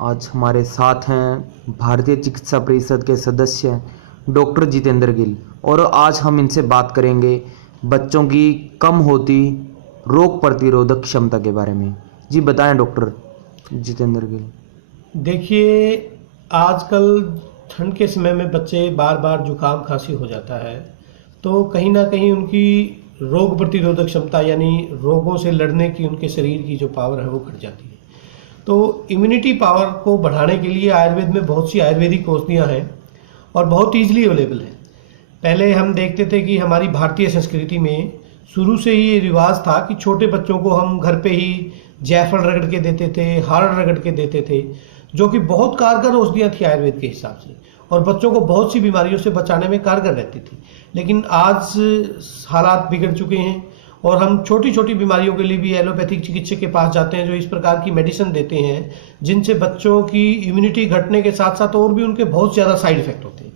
आज हमारे साथ हैं भारतीय चिकित्सा परिषद के सदस्य डॉक्टर जितेंद्र गिल और आज हम इनसे बात करेंगे बच्चों की कम होती रोग प्रतिरोधक क्षमता के बारे में। जी बताएं डॉक्टर जितेंद्र गिल। देखिए, आजकल ठंड के समय में बच्चे बार बार जुकाम खांसी हो जाता है, तो कहीं ना कहीं उनकी रोग प्रतिरोधक क्षमता यानी रोगों से लड़ने की उनके शरीर की जो पावर है वो घट जाती है। तो इम्यूनिटी पावर को बढ़ाने के लिए आयुर्वेद में बहुत सी आयुर्वेदिक औषधियाँ हैं और बहुत ईजिली अवेलेबल हैं। पहले हम देखते थे कि हमारी भारतीय संस्कृति में शुरू से ही ये रिवाज था कि छोटे बच्चों को हम घर पे ही जायफल रगड़ के देते थे, हार्ड रगड़ के देते थे, जो कि बहुत कारगर औषधियाँ थी आयुर्वेद के हिसाब से और बच्चों को बहुत सी बीमारियों से बचाने में कारगर रहती थी। लेकिन आज हालात बिगड़ चुके हैं और हम छोटी छोटी बीमारियों के लिए भी एलोपैथिक चिकित्सक के पास जाते हैं, जो इस प्रकार की मेडिसिन देते हैं जिनसे बच्चों की इम्यूनिटी घटने के साथ साथ और भी उनके बहुत ज़्यादा साइड इफेक्ट होते हैं।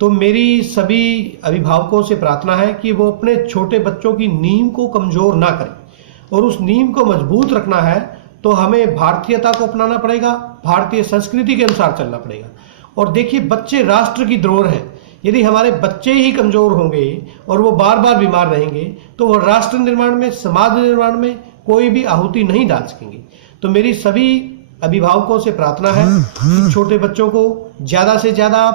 तो मेरी सभी अभिभावकों से प्रार्थना है कि वो अपने छोटे बच्चों की नींव को कमज़ोर ना करें और उस नींव को मजबूत रखना है तो हमें भारतीयता को अपनाना पड़ेगा, भारतीय संस्कृति के अनुसार चलना पड़ेगा। और देखिए, बच्चे राष्ट्र की धरोहर हैं। यदि हमारे बच्चे ही कमज़ोर होंगे और वो बार बार बीमार रहेंगे तो वो राष्ट्र निर्माण में, समाज निर्माण में कोई भी आहुति नहीं डाल सकेंगे। तो मेरी सभी अभिभावकों से प्रार्थना है कि छोटे बच्चों को ज़्यादा से ज़्यादा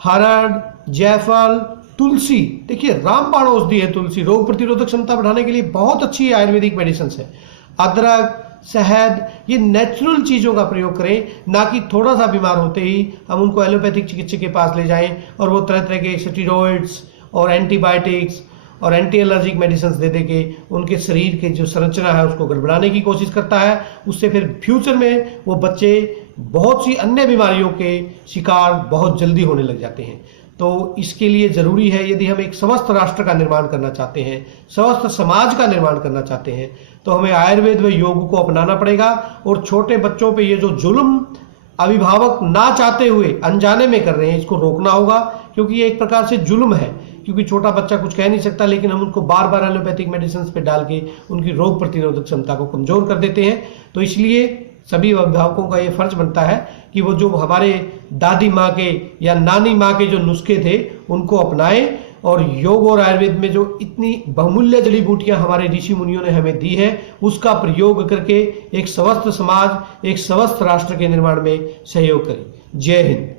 हरड़, जायफल, तुलसी, देखिए रामबाण औषधि है तुलसी, रोग प्रतिरोधक क्षमता बढ़ाने के लिए बहुत अच्छी आयुर्वेदिक मेडिसिन है। अदरक, शहद, ये नेचुरल चीज़ों का प्रयोग करें, ना कि थोड़ा सा बीमार होते ही हम उनको एलोपैथिक चिकित्सक के पास ले जाएं और वो तरह तरह के स्टेरॉइड्स और एंटीबायोटिक्स और एंटी एलर्जिक मेडिसिन दे दे के उनके शरीर के जो संरचना है उसको गड़बड़ाने की कोशिश करता है। उससे फिर फ्यूचर में वो बच्चे बहुत सी अन्य बीमारियों के शिकार बहुत जल्दी होने लग जाते हैं। तो इसके लिए ज़रूरी है, यदि हम एक स्वस्थ राष्ट्र का निर्माण करना चाहते हैं, स्वस्थ समाज का निर्माण करना चाहते हैं, तो हमें आयुर्वेद व योग को अपनाना पड़ेगा और छोटे बच्चों पे ये जो जुल्म अभिभावक ना चाहते हुए अनजाने में कर रहे हैं इसको रोकना होगा, क्योंकि ये एक प्रकार से जुल्म है। क्योंकि छोटा बच्चा कुछ कह नहीं सकता, लेकिन हम उनको बार बार एलोपैथिक मेडिसिन पे डाल के उनकी रोग प्रतिरोधक क्षमता को कमज़ोर कर देते हैं। तो इसलिए सभी अभिभावकों का ये फर्ज बनता है कि वो जो हमारे दादी माँ के या नानी माँ के जो नुस्खे थे उनको अपनाएं और योग और आयुर्वेद में जो इतनी बहुमूल्य जड़ी बूटियां हमारे ऋषि मुनियों ने हमें दी है उसका प्रयोग करके एक स्वस्थ समाज, एक स्वस्थ राष्ट्र के निर्माण में सहयोग करें। जय हिंद।